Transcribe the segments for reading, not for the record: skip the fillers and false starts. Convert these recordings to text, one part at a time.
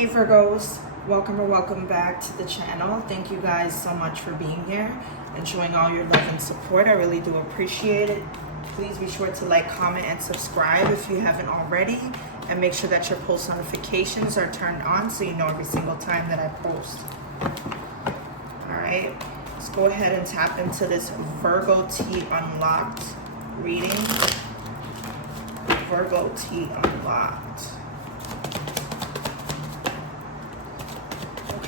Hey Virgos, welcome or welcome back to the channel. Thank you guys so much for being here and showing all your love and support. I really do appreciate it. Please be sure to like, comment, and subscribe if you haven't already. And make sure that your post notifications are turned on so you know every single time that I post. Alright, let's go ahead and tap into this Virgo T Unlocked reading. Virgo T Unlocked.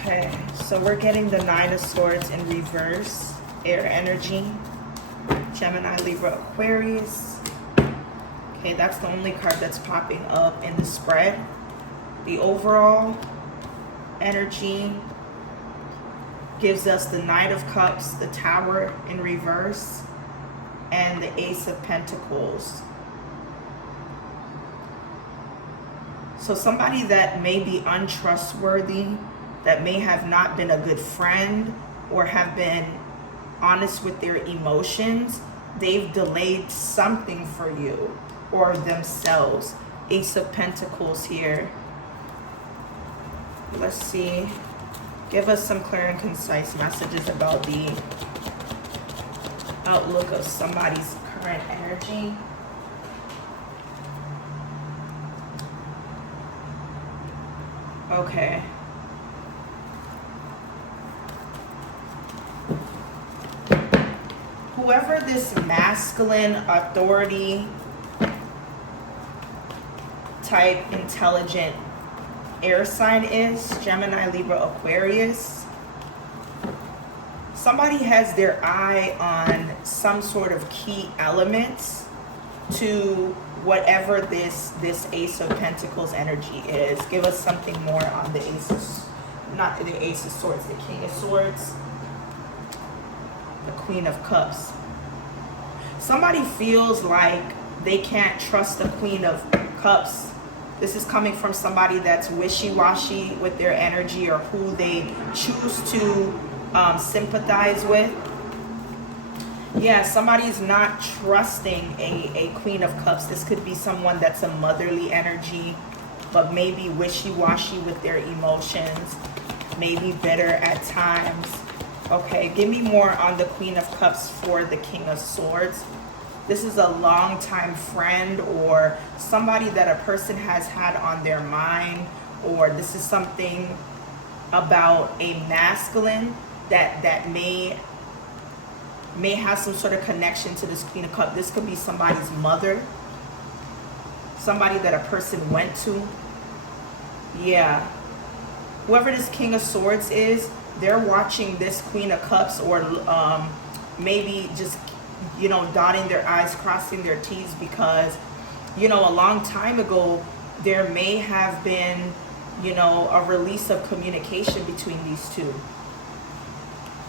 Okay, so we're getting the Nine of Swords in reverse, air energy, Gemini, Libra, Aquarius. Okay, that's the only card that's popping up in the spread. The overall energy gives us the Knight of Cups, the Tower in reverse, and the Ace of Pentacles. So somebody that may be untrustworthy, that may have not been a good friend or have been honest with their emotions, they've delayed something for you or themselves. Ace of Pentacles here. Let's see. Give us some clear and concise messages about the outlook of somebody's current energy. Okay. Whoever this masculine authority type intelligent air sign is, Gemini, Libra, Aquarius, somebody has their eye on some sort of key elements to whatever this Ace of Pentacles energy is. Give us something more on the Ace of, not the Ace of Swords, the King of Swords, the Queen of Cups. Somebody feels like they can't trust the Queen of Cups. This is coming from somebody that's wishy-washy with their energy or who they choose to sympathize with. Yeah, somebody's not trusting a Queen of Cups. This could be someone that's a motherly energy, but maybe wishy-washy with their emotions, maybe bitter at times. Okay, give me more on the Queen of Cups for the King of Swords. This is a longtime friend or somebody that a person has had on their mind, or this is something about a masculine that may have some sort of connection to this Queen of Cups. This could be somebody's mother, somebody that a person went to. Yeah. Whoever this King of Swords is, they're watching this Queen of Cups, or maybe just, you know, dotting their I's, crossing their T's, because, you know, a long time ago, there may have been, you know, a release of communication between these two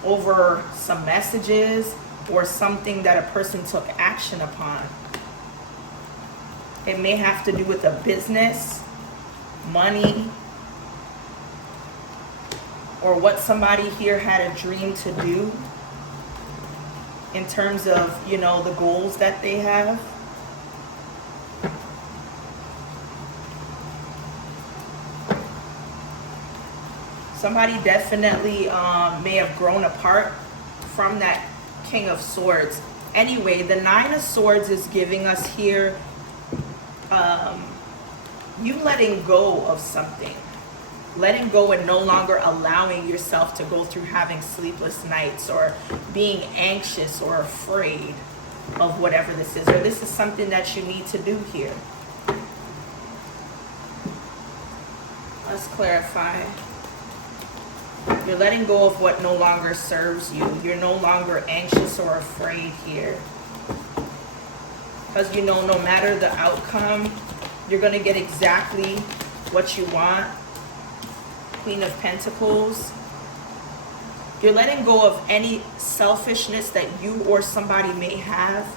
over some messages or something that a person took action upon. It may have to do with a business, money, or what somebody here had a dream to do in terms of, you know, the goals that they have. Somebody definitely may have grown apart from that King of Swords. Anyway, the Nine of Swords is giving us here you letting go of something. Letting go and no longer allowing yourself to go through having sleepless nights or being anxious or afraid of whatever this is. Or this is something that you need to do here. Let's clarify. You're letting go of what no longer serves you. You're no longer anxious or afraid here. Because you know, no matter the outcome, you're going to get exactly what you want. Queen of Pentacles. You're letting go of any selfishness that you or somebody may have.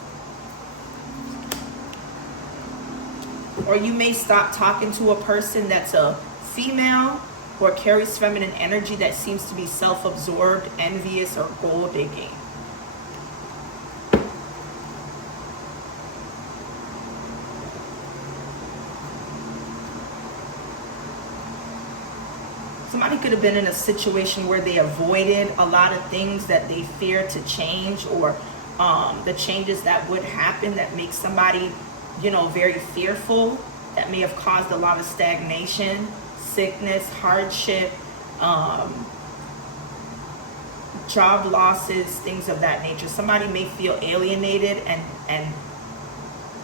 Or you may stop talking to a person that's a female or carries feminine energy that seems to be self-absorbed, envious, or gold-digging. Somebody could have been in a situation where they avoided a lot of things that they fear to change, or the changes that would happen that make somebody, you know, very fearful, that may have caused a lot of stagnation, sickness, hardship, job losses, things of that nature. Somebody may feel alienated, and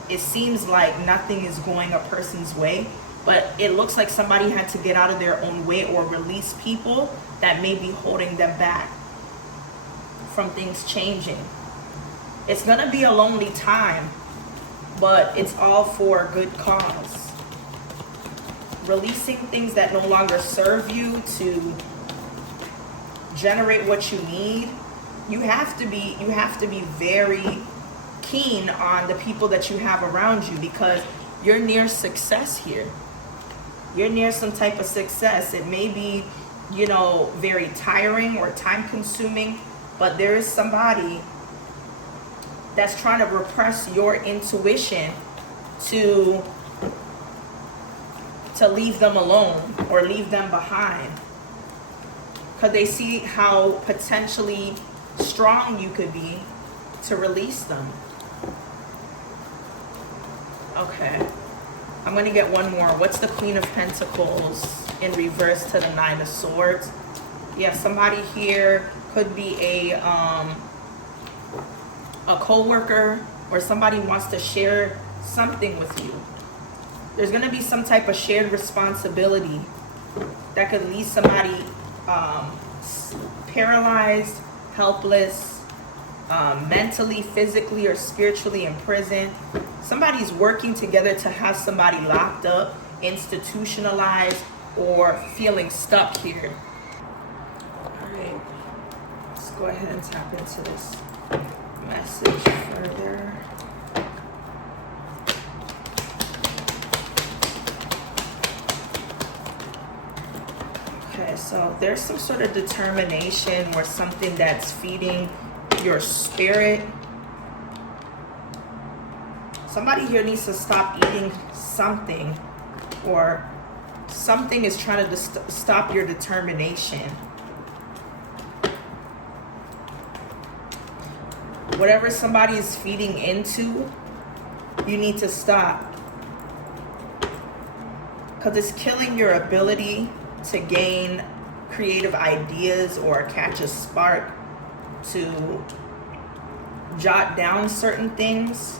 it seems like nothing is going a person's way, but it looks like somebody had to get out of their own way or release people that may be holding them back from things changing. It's gonna be a lonely time, but it's all for a good cause. Releasing things that no longer serve you to generate what you need. You have to be very keen on the people that you have around you, because you're near success here. You're near some type of success. It may be, you know, very tiring or time consuming, but there is somebody that's trying to repress your intuition to leave them alone or leave them behind, because they see how potentially strong you could be to release them. Okay, I'm going to get one more. What's the Queen of Pentacles in reverse to the Nine of Swords? Yeah, somebody here could be a co-worker, or somebody wants to share something with you. There's going to be some type of shared responsibility that could leave somebody paralyzed, helpless, mentally, physically, or spiritually in prison. Somebody's working together to have somebody locked up, institutionalized, or feeling stuck here. All right, let's go ahead and tap into this message further. Okay, so there's some sort of determination or something that's feeding your spirit. Somebody here needs to stop eating something, or something is trying to stop your determination. Whatever somebody is feeding into, you need to stop, because it's killing your ability to gain creative ideas or catch a spark to jot down certain things.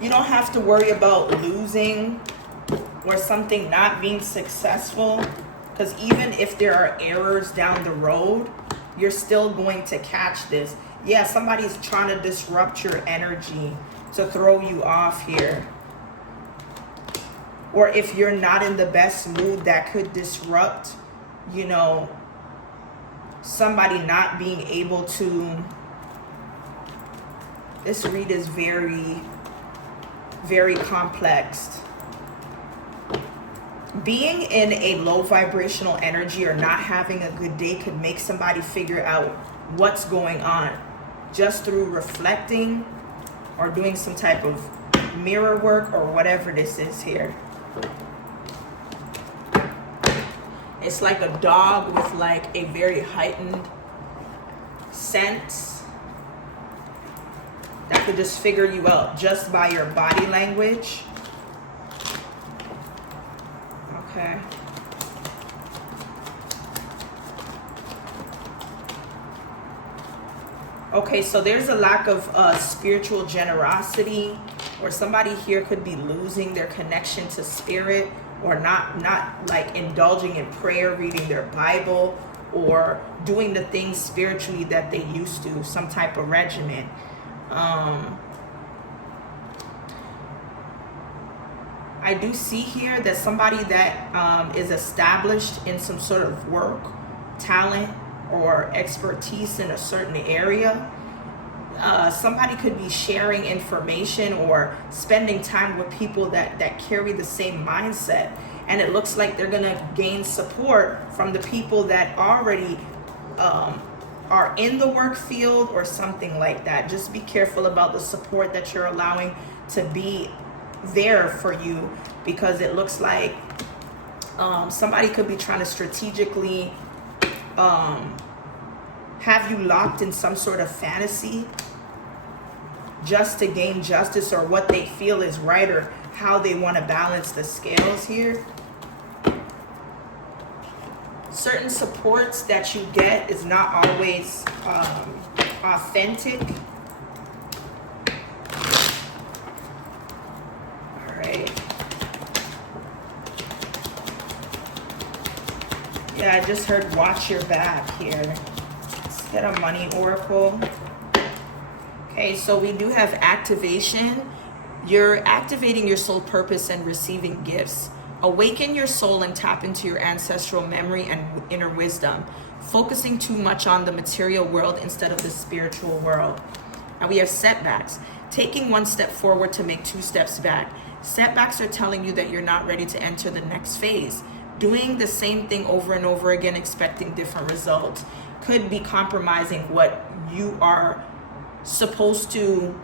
You don't have to worry about losing or something not being successful, because even if there are errors down the road, you're still going to catch this. Yeah, somebody's trying to disrupt your energy to throw you off here. Or if you're not in the best mood, that could disrupt, you know, somebody not being able to. This read is very, very complex. Being in a low vibrational energy or not having a good day could make somebody figure out what's going on just through reflecting or doing some type of mirror work or whatever this is here. It's like a dog with like a very heightened sense that could just figure you out just by your body language. Okay. Okay, so there's a lack of spiritual generosity, or somebody here could be losing their connection to spirit, or not like indulging in prayer, reading their Bible, or doing the things spiritually that they used to, some type of regimen. I do see here that somebody that is established in some sort of work, talent, or expertise in a certain area. Somebody could be sharing information or spending time with people that carry the same mindset. And it looks like they're going to gain support from the people that already are in the work field or something like that. Just be careful about the support that you're allowing to be there for you, because it looks like somebody could be trying to strategically have you locked in some sort of fantasy just to gain justice, or what they feel is right, or how they want to balance the scales here. Certain supports that you get is not always authentic. All right. Yeah, I just heard watch your back here. Let's get a money oracle. Okay, so we do have activation. You're activating your soul purpose and receiving gifts. Awaken your soul and tap into your ancestral memory and inner wisdom, focusing too much on the material world instead of the spiritual world. And we have setbacks. Taking one step forward to make 2 steps back. Setbacks are telling you that you're not ready to enter the next phase. Doing the same thing over and over again, expecting different results, could be compromising what you are supposed to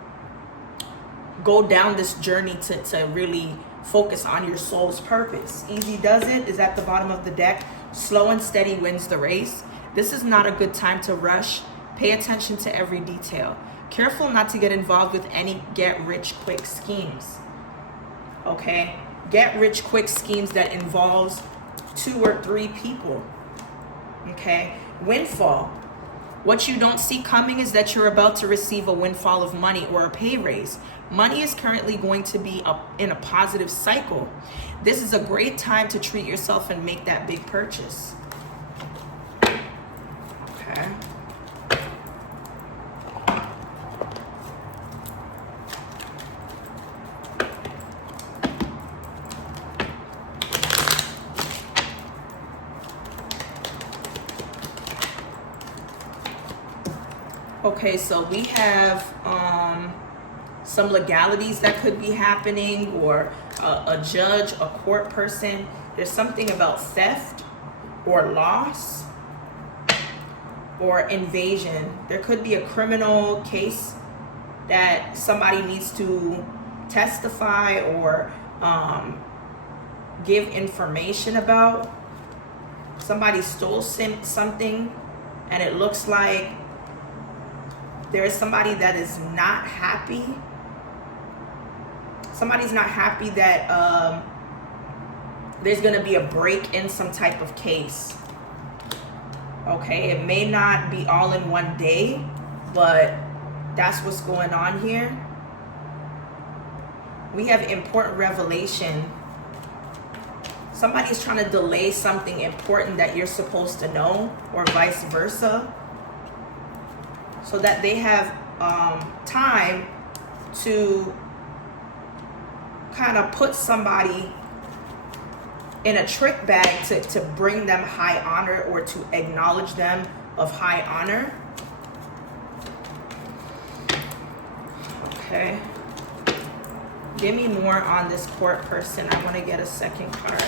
go down this journey to really focus on your soul's purpose. Easy does it is at the bottom of the deck. Slow and steady wins the race. This is not a good time to rush. Pay attention to every detail. Careful not to get involved with any get-rich-quick schemes. Okay? Get-rich-quick schemes that involves 2 or 3 people. Okay? Windfall. What you don't see coming is that you're about to receive a windfall of money or a pay raise. Money is currently going to be in a positive cycle. This is a great time to treat yourself and make that big purchase. Okay. Okay, so we have some legalities that could be happening, or a judge, a court person. There's something about theft or loss or invasion. There could be a criminal case that somebody needs to testify or give information about. Somebody stole something, and it looks like there is somebody that is not happy. Somebody's not happy that there's going to be a break in some type of case. Okay, it may not be all in one day, but that's what's going on here. We have important revelation. Somebody's trying to delay something important that you're supposed to know, or vice versa, so that they have time to kind of put somebody in a trick bag to bring them high honor, or to acknowledge them of high honor. Okay. Give me more on this court person. I want to get a second card.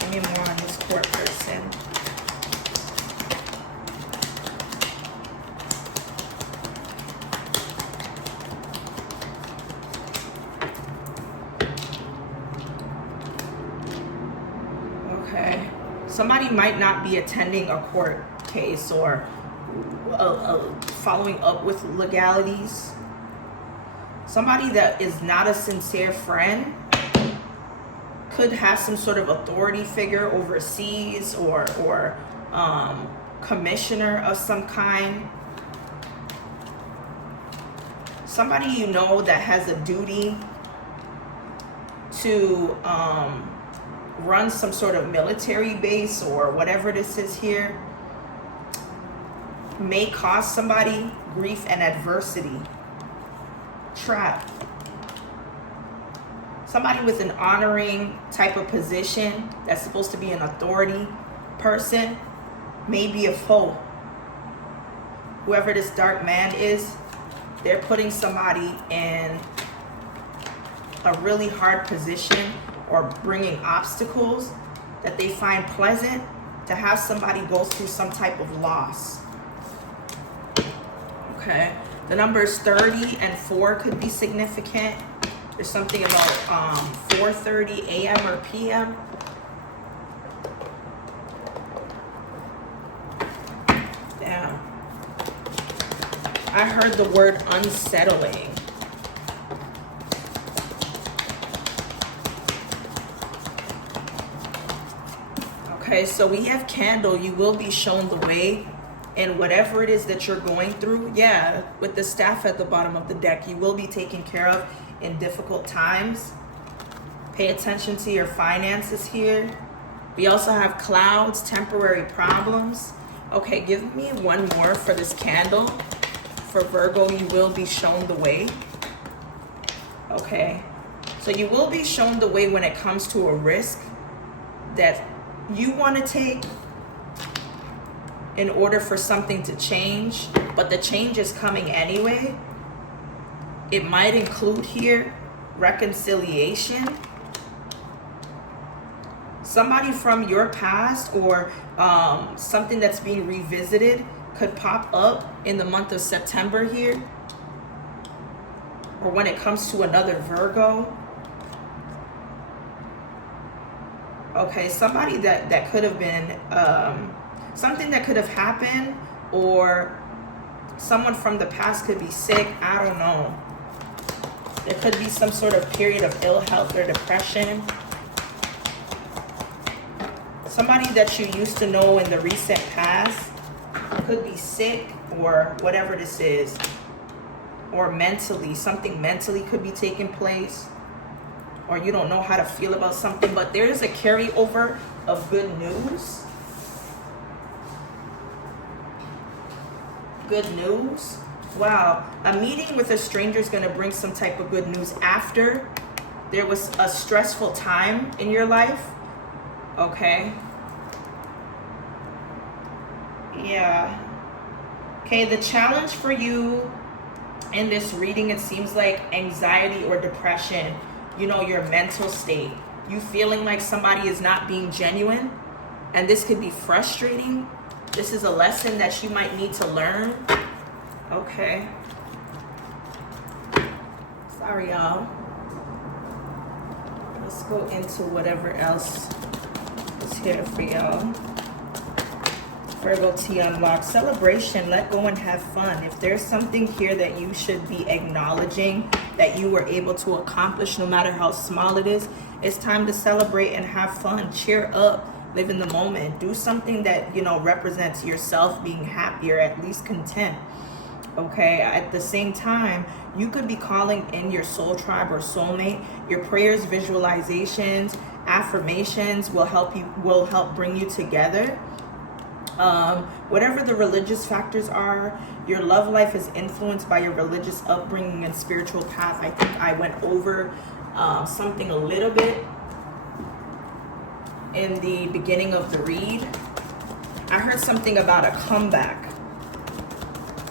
Give me more on this court person. Okay. Somebody might not be attending a court case, or following up with legalities. Somebody that is not a sincere friend could have some sort of authority figure overseas, or commissioner of some kind. Somebody you know that has a duty to run some sort of military base, or whatever this is here, may cause somebody grief and adversity. Trap. Somebody with an honoring type of position that's supposed to be an authority person may be a foe. Whoever this dark man is, they're putting somebody in a really hard position, or bringing obstacles that they find pleasant to have somebody go through some type of loss. Okay, the numbers 30 and 4 could be significant. There's something about 4:30 a.m. or p.m. Damn. I heard the word unsettling. Okay, so we have candle. You will be shown the way in whatever it is that you're going through. Yeah, with the staff at the bottom of the deck, you will be taken care of in difficult times. Pay attention to your finances here. We also have clouds, temporary problems. Okay, give me one more for this candle. For Virgo, you will be shown the way. Okay, so you will be shown the way when it comes to a risk that you want to take in order for something to change, but the change is coming anyway. It might include here reconciliation. Somebody from your past or something that's being revisited could pop up in the month of September here, or when it comes to another Virgo. Okay, somebody that could have been something that could have happened, or someone from the past could be sick. I don't know. There could be some sort of period of ill health or depression. Somebody that you used to know in the recent past could be sick, or whatever this is, or mentally, something mentally could be taking place, or you don't know how to feel about something, but there is a carryover of good news. Good news. Wow. A meeting with a stranger is going to bring some type of good news after there was a stressful time in your life. Okay. Yeah. Okay, the challenge for you in this reading, it seems like anxiety or depression. You know, your mental state. You feeling like somebody is not being genuine. And this could be frustrating. This is a lesson that you might need to learn. Okay. Sorry, y'all. Let's go into whatever else is here for y'all. Virgo T unlocked. Celebration, let go and have fun. If there's something here that you should be acknowledging that you were able to accomplish, no matter how small it is, it's time to celebrate and have fun. Cheer up. Live in the moment. Do something that, you know, represents yourself being happy or at least content. Okay, at the same time, you could be calling in your soul tribe or soulmate. Your prayers, visualizations, affirmations will help bring you together. Whatever the religious factors are, your love life is influenced by your religious upbringing and spiritual path. I think I went over something a little bit in the beginning of the read. I heard something about a comeback.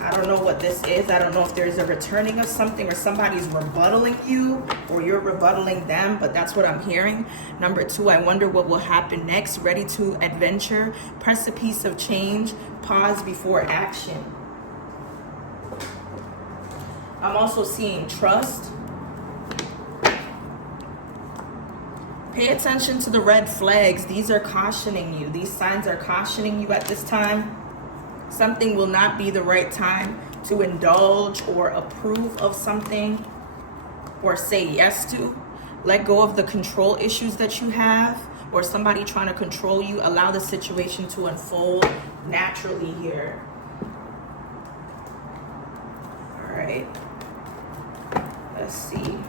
I don't know what this is. I don't know if there's a returning of something or somebody's rebuttaling you or you're rebuttaling them, but that's what I'm hearing. Number 2, I wonder what will happen next. Ready to adventure, precipice of change, pause before action. I'm also seeing trust. Pay attention to the red flags. These are cautioning you. These signs are cautioning you at this time. Something will not be the right time to indulge or approve of something or say yes to. Let go of the control issues that you have or somebody trying to control you. Allow the situation to unfold naturally here. All right. Let's see.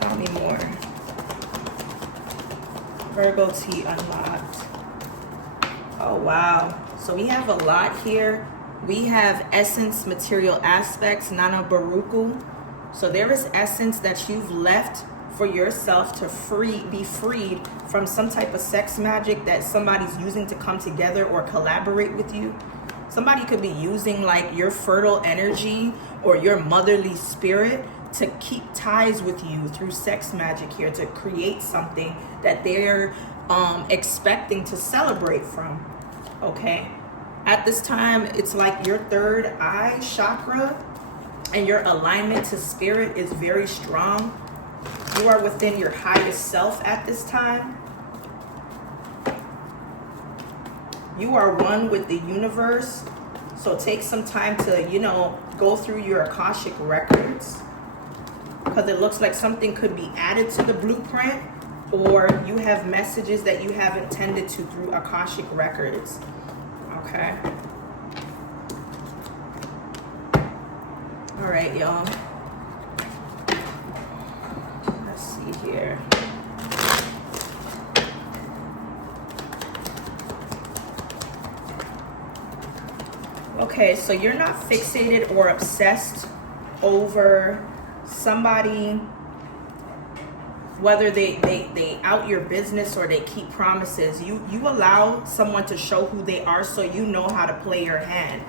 Tell me more. Virgo T unlocked. Oh, wow. So we have a lot here. We have essence, material aspects, Nana Baruku. So there is essence that you've left for yourself to be freed from some type of sex magic that somebody's using to come together or collaborate with you. Somebody could be using like your fertile energy or your motherly spirit to keep ties with you through sex magic here, to create something that they're expecting to celebrate from. Okay, at this time, it's like your third eye chakra and your alignment to spirit is very strong. You are within your highest self at this time. You are one with the universe. So take some time to, you know, go through your Akashic records, because it looks like something could be added to the blueprint, or you have messages that you have intended to through Akashic records. Okay. All right, y'all. Let's see here. Okay, so you're not fixated or obsessed over somebody, whether they out your business or they keep promises. You allow someone to show who they are, so you know how to play your hand.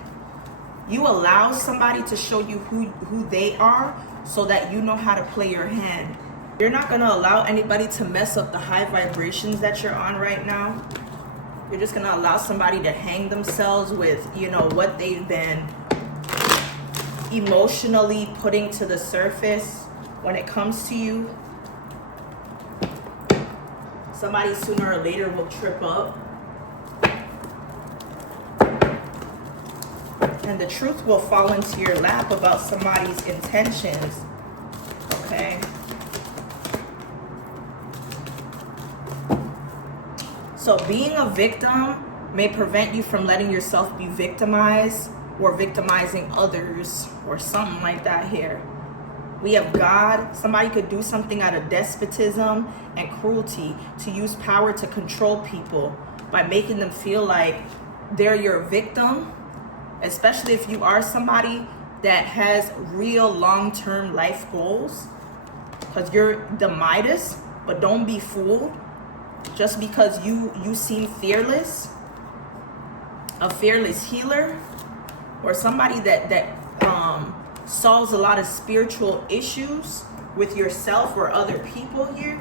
You allow somebody to show you who they are, so that you know how to play your hand. You're not going to allow anybody to mess up the high vibrations that you're on right now. You're just going to allow somebody to hang themselves with, you know, what they've been emotionally putting to the surface when it comes to you. Somebody sooner or later will trip up. And the truth will fall into your lap about somebody's intentions. Okay? So being a victim may prevent you from letting yourself be victimized or victimizing others or something like that here. We have God. Somebody could do something out of despotism and cruelty to use power to control people by making them feel like they're your victim, especially if you are somebody that has real long-term life goals, because you're the Midas. But don't be fooled. Just because you seem fearless, a fearless healer, or somebody that solves a lot of spiritual issues with yourself or other people here.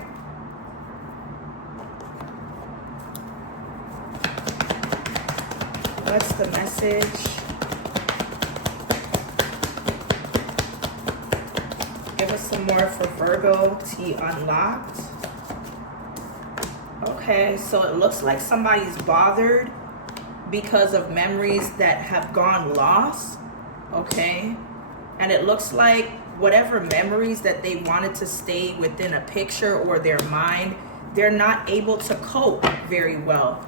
What's the message? Give us some more for Virgo T Unlocked. Okay, so it looks like somebody's bothered because of memories that have gone lost. Okay, and it looks like whatever memories that they wanted to stay within a picture or their mind, they're not able to cope very well.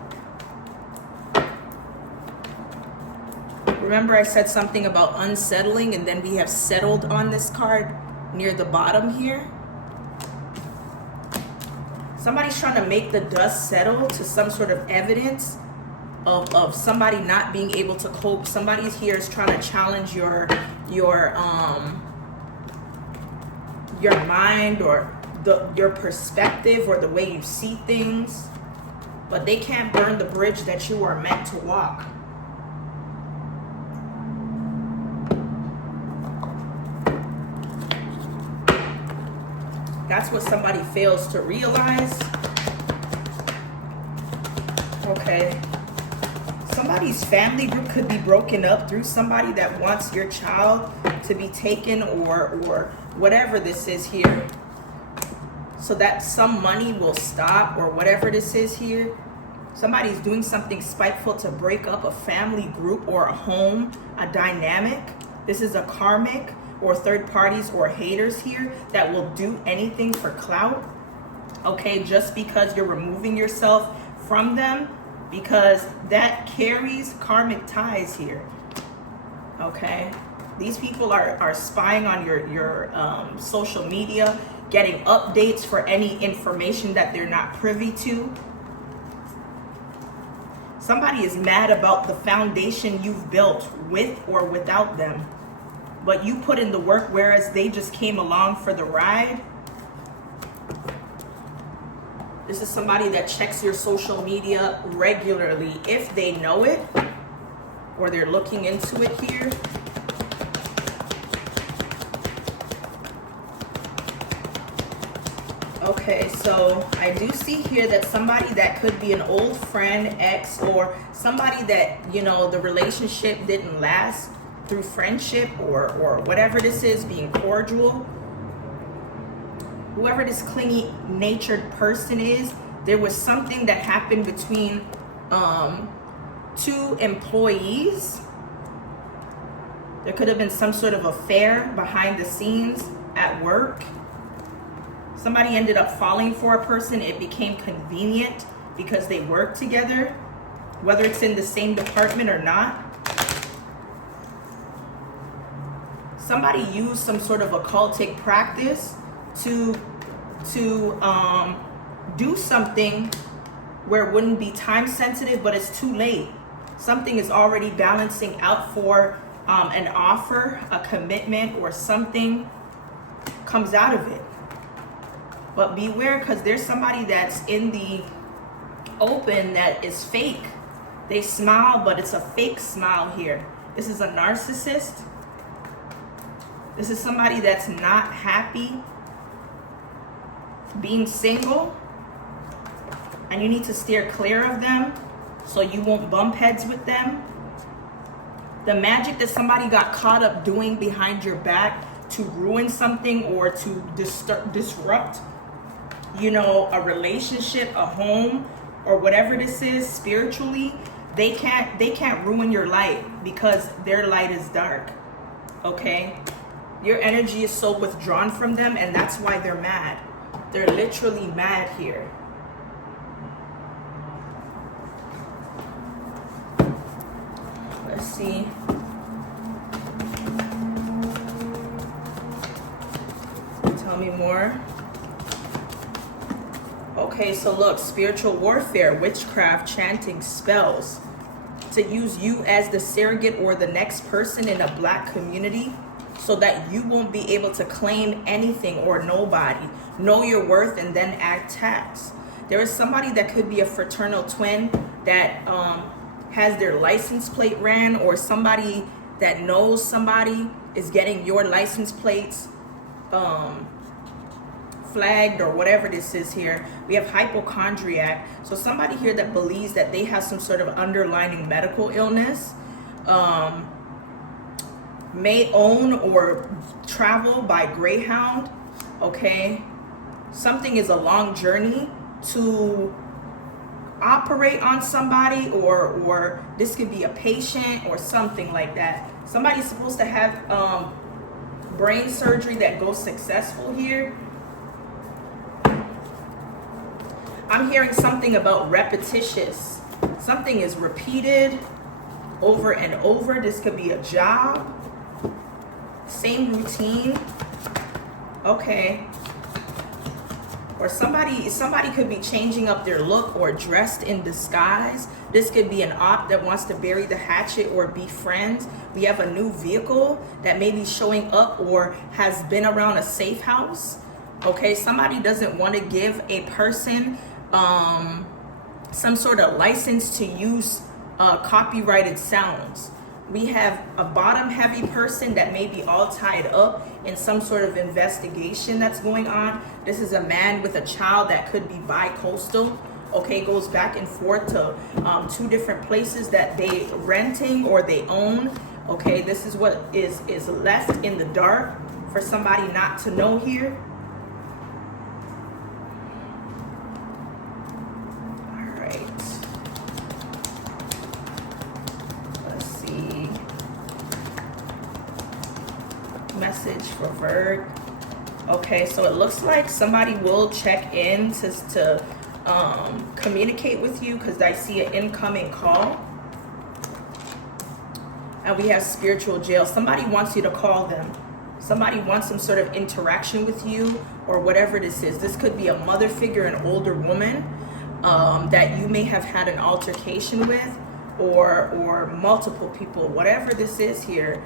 Remember I said something about unsettling, and then we have settled on this card near the bottom here. Somebody's trying to make the dust settle to some sort of evidence of somebody not being able to cope. Somebody's here is trying to challenge your mind or your perspective or the way you see things, but they can't burn the bridge that you are meant to walk. That's what somebody fails to realize. Okay. Somebody's family group could be broken up through somebody that wants your child to be taken or whatever this is here, so that some money will stop or whatever this is here. Somebody's doing something spiteful to break up a family group or a home, a dynamic. This is a karmic or third parties or haters here that will do anything for clout. Okay, just because you're removing yourself from them, because that carries karmic ties here. Okay, these people are spying on your social media, getting updates for any information that they're not privy to. Somebody is mad about the foundation you've built with or without them, but you put in the work, whereas they just came along for the ride. This is somebody that checks your social media regularly if they know it or they're looking into it here. Okay, so I do see here that somebody that could be an old friend, ex, or somebody that, you know, the relationship didn't last through friendship or whatever this is, being cordial. Whoever this clingy natured person is, there was something that happened between two employees. There could have been some sort of affair behind the scenes at work. Somebody ended up falling for a person. It became convenient because they work together, whether it's in the same department or not. Somebody used some sort of occultic practice to do something where it wouldn't be time sensitive, but it's too late. Something is already balancing out for an offer, a commitment, or something comes out of it. But beware, because there's somebody that's in the open that is fake. They smile, but it's a fake smile here. This is a narcissist. This is somebody that's not happy being single, and you need to steer clear of them so you won't bump heads with them. The magic that somebody got caught up doing behind your back to ruin something or to disrupt, you know, a relationship, a home, or whatever this is spiritually, they can't ruin your light because their light is dark. Okay? Your energy is so withdrawn from them, and that's why they're mad. They're literally mad here. Let's see. Tell me more. Okay, so look, spiritual warfare, witchcraft, chanting, spells. To use you as the surrogate or the next person in a black community so that you won't be able to claim anything or nobody. Know your worth and then act tax. There is somebody that could be a fraternal twin that has their license plate ran, or somebody that knows somebody is getting your license plates flagged or whatever this is here. We have hypochondriac. So somebody here that believes that they have some sort of underlying medical illness, may own or travel by Greyhound. Okay, something is a long journey to operate on somebody, or this could be a patient or something like that. Somebody's supposed to have brain surgery that goes successful here. I'm hearing something about repetitious. Something is repeated over and over. This could be a job, same routine. Okay. Or somebody could be changing up their look or dressed in disguise. This could be an op that wants to bury the hatchet or be friends. We have a new vehicle that may be showing up or has been around a safe house. Okay, somebody doesn't want to give a person some sort of license to use copyrighted sounds. We have a bottom heavy person that may be all tied up in some sort of investigation that's going on. This is a man with a child that could be bi-coastal. Okay, goes back and forth to two different places that they renting or they own. Okay, this is what is left in the dark for somebody not to know here. All right. Let's see. Message for Virg. Okay, so it looks like somebody will check in to communicate with you, because I see an incoming call. And we have spiritual jail. Somebody wants you to call them. Somebody wants some sort of interaction with you or whatever this is. This could be a mother figure, an older woman that you may have had an altercation with, or multiple people, whatever this is here.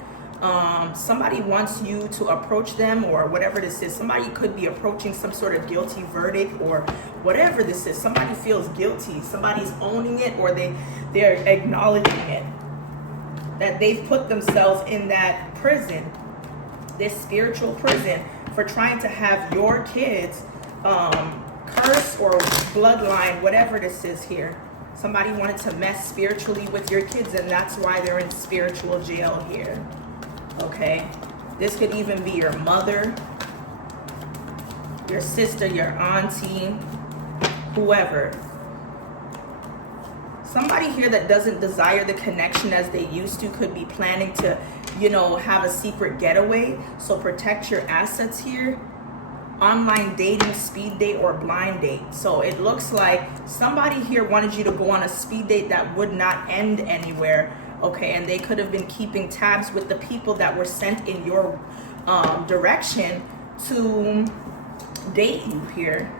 Somebody wants you to approach them or whatever this is. Somebody could be approaching some sort of guilty verdict or whatever this is. Somebody feels guilty. Somebody's owning it, or they're acknowledging it, that they've put themselves in that prison, this spiritual prison, for trying to have your kids curse or bloodline, whatever this is here. Somebody wanted to mess spiritually with your kids, and that's why they're in spiritual jail here. Okay? This could even be your mother, your sister, your auntie, whoever. Somebody here that doesn't desire the connection as they used to could be planning to, you know, have a secret getaway. So protect your assets here. Online dating, speed date, or blind date. So it looks like somebody here wanted you to go on a speed date that would not end anywhere. Okay, and they could have been keeping tabs with the people that were sent in your direction to date you here.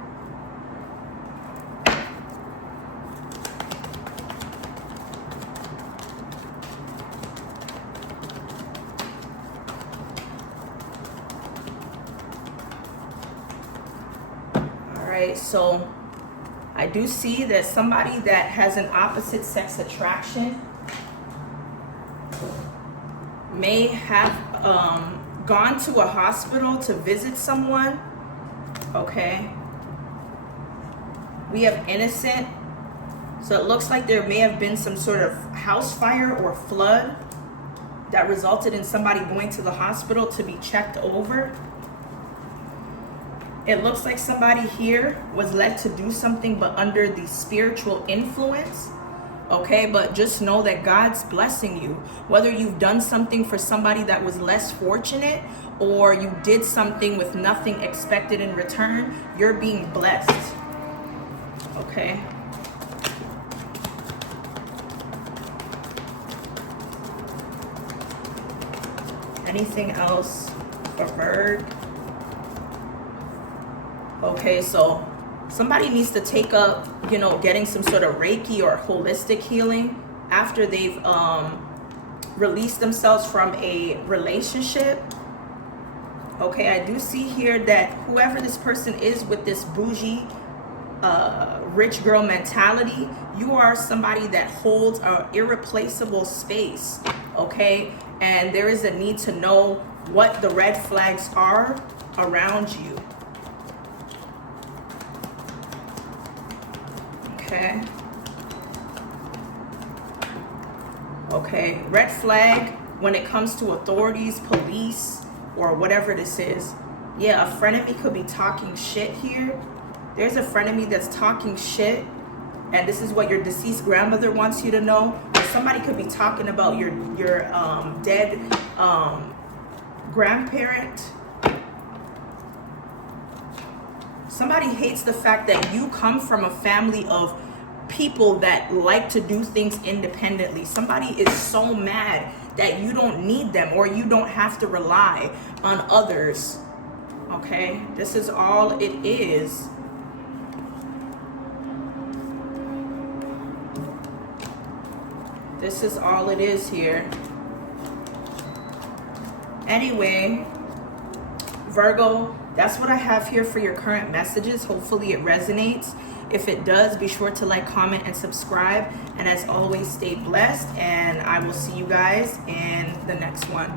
So I do see that somebody that has an opposite sex attraction may have gone to a hospital to visit someone. Okay, we have innocent, so it looks like there may have been some sort of house fire or flood that resulted in somebody going to the hospital to be checked over. It looks like somebody here was led to do something but under the spiritual influence. Okay, but just know that God's blessing you. Whether you've done something for somebody that was less fortunate or you did something with nothing expected in return, you're being blessed. Okay. Anything else for Virgo? Okay, so somebody needs to take up, you know, getting some sort of Reiki or holistic healing after they've released themselves from a relationship. Okay, I do see here that whoever this person is with this bougie, rich girl mentality, you are somebody that holds an irreplaceable space. Okay, and there is a need to know what the red flags are around you. Okay. Okay, red flag when it comes to authorities, police, or whatever this is. Yeah, a frenemy could be talking shit here. There's a frenemy that's talking shit, and this is what your deceased grandmother wants you to know. Or somebody could be talking about your dead grandparent. Somebody hates the fact that you come from a family of people that like to do things independently. Somebody is so mad that you don't need them or you don't have to rely on others. Okay, this is all it is. This is all it is here. Anyway, Virgo, that's what I have here for your current messages. Hopefully it resonates. If it does, be sure to like, comment, and subscribe. And as always, stay blessed. And I will see you guys in the next one.